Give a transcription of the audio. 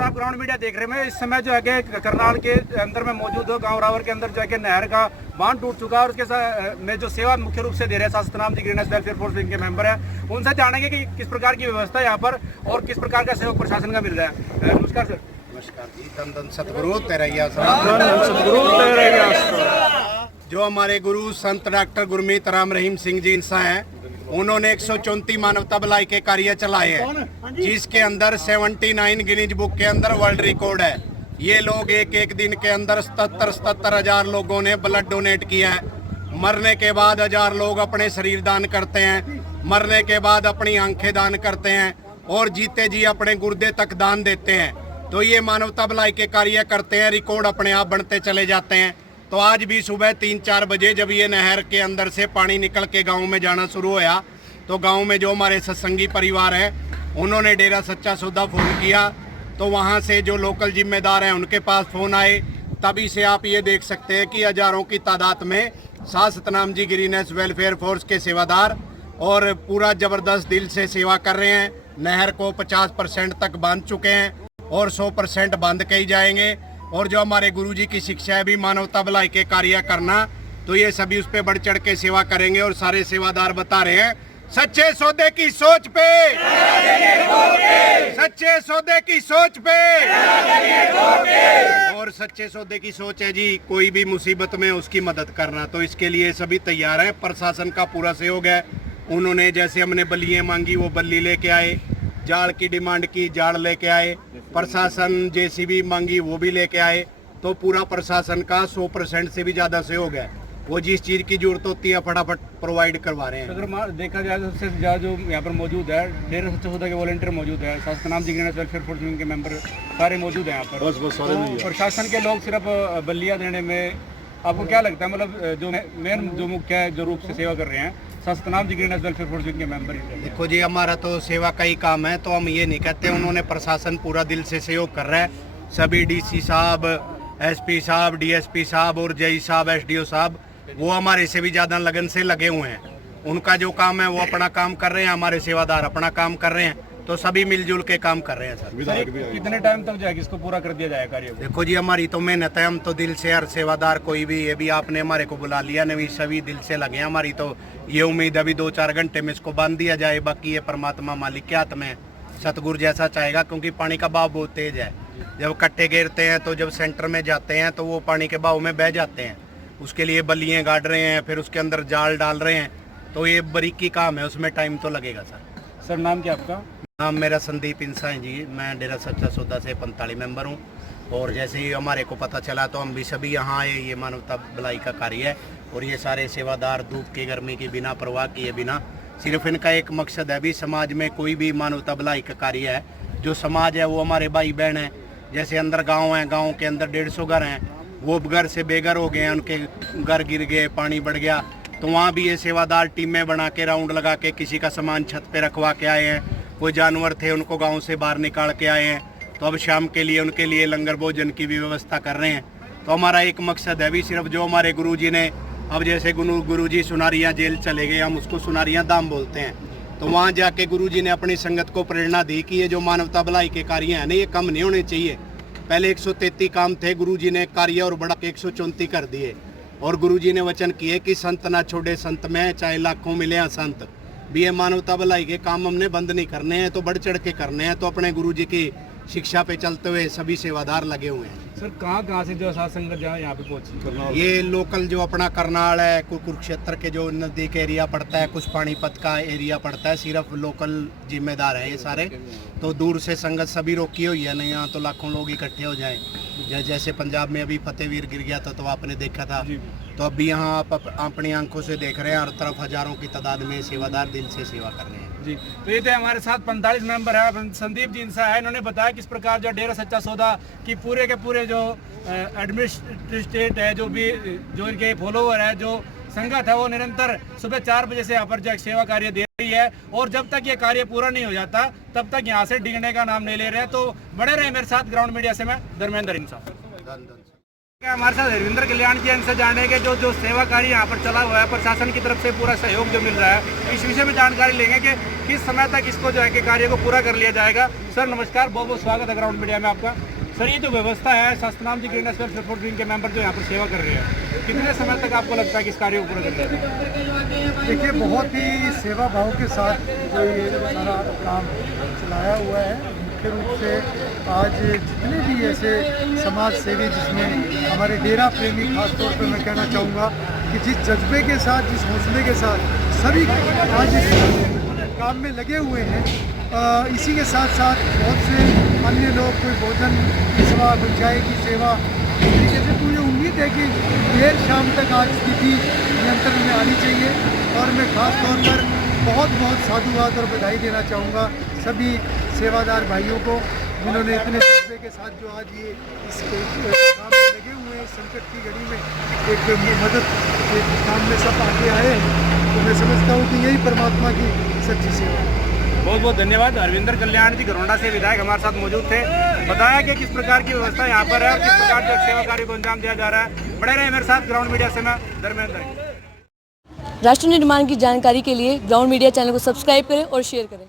आप ground media देख रहे हैं। इस समय जो है करनाल के अंदर में मौजूद हो, गांव रावर के अंदर जो है नहर का बांध टूट चुका है और उसके साथ में जो सेवा मुख्य रूप से दे रहे हैं शास्त्रनाम जी ग्रीनेस वेलफेयर फोर्स विंग के मेंबर हैं, उनसे जानेंगे कि किस प्रकार की व्यवस्था है यहाँ पर और किस प्रकार का सहयोग प्रशासन का मिल रहा है। नमस्कार सर। नमस्कार जी। धन धन सतगुरु तेरैया जो हमारे गुरु संत डॉक्टर गुरमीत राम रहीम सिंह जी इंसा हैं, उन्होंने 134 मानवता भलाई के कार्य चलाए हैं, जिसके अंदर 79 गिनीज बुक के अंदर वर्ल्ड रिकॉर्ड है। ये लोग एक दिन के अंदर 77 हजार लोगों ने ब्लड डोनेट किया है। मरने के बाद 1000 लोग अपने शरीर दान करते हैं, मरने के बाद अपनी आंखें दान करते हैं और जीते जी अपने गुर्दे तक दान देते हैं। तो ये मानवता भलाई के कार्य करते हैं, रिकॉर्ड अपने आप बनते चले जाते हैं। तो आज भी सुबह 3-4 बजे जब ये नहर के अंदर से पानी निकल के गांव में जाना शुरू होया, तो गांव में जो हमारे सत्संगी परिवार हैं, उन्होंने डेरा सच्चा सौदा फोन किया। तो वहां से जो लोकल जिम्मेदार हैं उनके पास फोन आए। तभी से आप ये देख सकते हैं कि हजारों की तादाद में शास्त्रनाम जी ग्रीनेस वेलफेयर फोर्स के सेवादार और पूरा जबरदस्त दिल से सेवा कर रहे हैं। नहर को 50% तक बांध चुके हैं और 100% बांध के ही जाएंगे। और जो हमारे गुरुजी की शिक्षा है भी मानवता भलाई के कार्य करना, तो ये सभी उस पर बढ़ चढ़ के सेवा करेंगे। और सारे सेवादार बता रहे हैं सच्चे सौदे की सोच पे, सच्चे सौदे की सोच पे। और सच्चे सौदे की सोच है जी कोई भी मुसीबत में उसकी मदद करना, तो इसके लिए सभी तैयार हैं। प्रशासन का पूरा सहयोग है। उन्होंने जैसे हमने बल्लियाँ मांगी वो बल्ली लेके आए, जाल की डिमांड की जाल लेके आए, प्रशासन जेसीबी मांगी वो भी लेके आए। तो पूरा प्रशासन का 100% से भी ज़्यादा सहयोग है। वो जिस चीज़ की जरूरत होती है फटाफट प्रोवाइड करवा रहे हैं। अगर देखा जाए तो सबसे ज़्यादा जो यहाँ पर मौजूद है डेरा सच्चा सौदा के वॉलंटियर मौजूद है, शास्त्रनाम जी ग्रीनेस वेलफेयर फोर्स विंग के मेंबर सारे मौजूद हैं यहाँ पर। तो प्रशासन के लोग सिर्फ बल्लियाँ देने में आपको क्या लगता है, मतलब जो मेन जो मुख्य है जो रूप से सेवा कर रहे हैं शास्त्रनाम जी ग्रीनेस वेलफेयर फोर्स विंग के मेंबर? देखो जी, हमारा तो सेवा का ही काम है, तो हम ये नहीं कहते। उन्होंने प्रशासन पूरा दिल से सहयोग कर रहा है। सभी डीसी साहब, एसपी साहब, डीएसपी साहब और जेई साहब, एसडीओ साहब, वो हमारे से भी ज़्यादा लगन से लगे हुए हैं। उनका जो काम है वो अपना काम कर रहे हैं, हमारे सेवादार अपना काम कर रहे हैं। तो सभी मिलजुल के काम कर रहे हैं सर। कितने टाइम तक जाएगा इसको पूरा कर दिया जाएगा कार्य? देखो जी, हमारी तो मेहनत है। हम तो दिल से हर सेवादार कोई भी, ये भी आपने हमारे को बुला लिया नहीं, सभी दिल से लगे हैं। हमारी तो ये उम्मीद अभी 2-4 घंटे में इसको बांध दिया जाए। बाकी ये परमात्मा मालिक के हाथ में, सतगुरु जैसा चाहेगा, क्योंकि पानी का बहाव बहुत तेज है। जब कट्टे गिरते हैं तो जब सेंटर में जाते हैं तो वो पानी के बहाव में बह जाते हैं। उसके लिए बल्लियाँ गाड़ रहे हैं, फिर उसके अंदर जाल डाल रहे हैं। तो ये बारीकी काम है, उसमें टाइम तो लगेगा सर। सर नाम क्या आपका? नाम मेरा संदीप इंसा है जी। मैं डेरा सच्चा सौदा से 45 मेंबर हूँ। और जैसे ही हमारे को पता चला तो हम भी सभी यहाँ आए। ये मानवता भलाई का कार्य है और ये सारे सेवादार धूप की गर्मी की बिना परवाह किए बिना, सिर्फ इनका एक मकसद है भी समाज में कोई भी मानवता भलाई का कार्य है। जो समाज है वो हमारे भाई बहन हैं। जैसे अंदर गाँव हैं, गाँव के अंदर 150 घर हैं, वो घर से बेघर हो गए हैं, उनके घर गिर गए, पानी बढ़ गया। तो वहाँ भी ये सेवादार टीमें बना के राउंड लगा के किसी का सामान छत पे रखवा के आए हैं। कोई जानवर थे उनको गांव से बाहर निकाल के आए हैं। तो अब शाम के लिए उनके लिए लंगर भोजन की भी व्यवस्था कर रहे हैं। तो हमारा एक मकसद है भी सिर्फ जो हमारे गुरुजी ने, अब जैसे गुरुजी सुनारियाँ जेल चले गए, हम उसको सुनारियाँ धाम बोलते हैं। तो वहाँ जाके गुरुजी ने अपनी संगत को प्रेरणा दी कि ये जो मानवता भलाई के कार्य हैं ना, ये कम नहीं होने चाहिए। पहले 133 काम थे, गुरुजी ने कार्य और बढ़ा के 134 कर दिए। और गुरुजी ने वचन किए कि संत ना छोड़े संत में, चाहे लाखों मिले हैं संत भी। ये मानवता भलाई के काम हमने बंद नहीं करने हैं, तो बढ़ चढ़ के करने हैं। तो अपने गुरुजी की शिक्षा पे चलते हुए सभी सेवादार लगे हुए हैं। सर कहाँ से जो साथ संगत यहाँ पे पहुँची? ये लोकल जो अपना करनाल है, कुरुक्षेत्र के जो नज़दीक एरिया पड़ता है, कुछ पानीपत का एरिया पड़ता है, सिर्फ लोकल जिम्मेदार हैं ये सारे। तो दूर से संगत सभी रोकी हुई है नहीं, यहाँ तो लाखों लोग इकट्ठे हो जाएं। जैसे पंजाब में अभी फतेहवीर गिर गया था तो आपने देखा था। तो अभी यहाँ आप अपनी आंखों से देख रहे हैं, हर तरफ हजारों की तादाद में सेवादार दिल से सेवा कर रहे हैं जी। तो ये थे हमारे साथ 45 मेंबर है। संदीप जी इंसा है, इन्होंने बताया किस प्रकार जो डेरा सच्चा सौदा की पूरे के पूरे जो एडमिनिस्ट्रेट है, जो भी जो इनके फॉलोवर है, जो संगत है वो निरंतर सुबह 4 बजे से यहाँ पर जो सेवा कार्य दे रही है, और जब तक ये कार्य पूरा नहीं हो जाता तब तक यहाँ से डिगने का नाम नहीं ले रहे हैं। तो बड़े रहे मेरे साथ ग्राउंड मीडिया से मैं धर्मेंद्र इंसाफ। हमारे साथ रविंद्र कल्याण जी, इनसे जानेंगे जो सेवा कार्य यहाँ पर चला हुआ है, प्रशासन की तरफ से पूरा सहयोग जो मिल रहा है, इस विषय में जानकारी लेंगे कि किस समय तक इसको जो है कि कार्य को पूरा कर लिया जाएगा। सर नमस्कार, बहुत बहुत स्वागत है ग्राउंड मीडिया में आपका। सर ये जो व्यवस्था है, शास्त्रनाम जी ग्रीन सपोर्ट विंग के मेंबर जो यहाँ पर सेवा कर रहे हैं, कितने समय तक आपको लगता है कि इस कार्य को पूरा कर लिया जाएगा? देखिए, बहुत ही सेवा भाव के साथ जो ये सारा काम चलाया हुआ है। मुख्य रूप से आज जितने भी ऐसे समाज सेवी, जिसमें हमारे डेरा प्रेमी खास तौर पर मैं कहना चाहूँगा कि जिस जज्बे के साथ, जिस हौसले के साथ सभी आज इस काम में लगे हुए हैं, इसी के साथ साथ बहुत से अन्य लोग, कोई भोजन की सेवा, कोई चाय की सेवा, इस तरीके से मुझे उम्मीद है कि देर शाम तक आज स्थिति नियंत्रण में आनी चाहिए। और मैं खास तौर पर बहुत बहुत साधुवाद और बधाई देना चाहूँगा सभी सेवादार भाइयों को, जिन्होंने इतने जज्बे के साथ जो आज ये इस काम में लगे हुए हैं, संकट की घड़ी में एक मदद के काम में सब आगे आए हैं। तो मैं समझता हूँ कि यही परमात्मा की सच्ची सेवा है। बहुत बहुत धन्यवाद। रविंद्र कल्याण जी घरोंडा से विधायक हमारे साथ मौजूद थे, बताया कि किस प्रकार की व्यवस्था यहाँ पर है और किस प्रकार से सेवा कार्य को अंजाम दिया जा रहा है। बड़े रहे मेरे साथ ग्राउंड मीडिया से मैं धर्मेंद्र। राष्ट्र निर्माण की जानकारी के लिए ग्राउंड मीडिया चैनल को सब्सक्राइब करें और शेयर करें।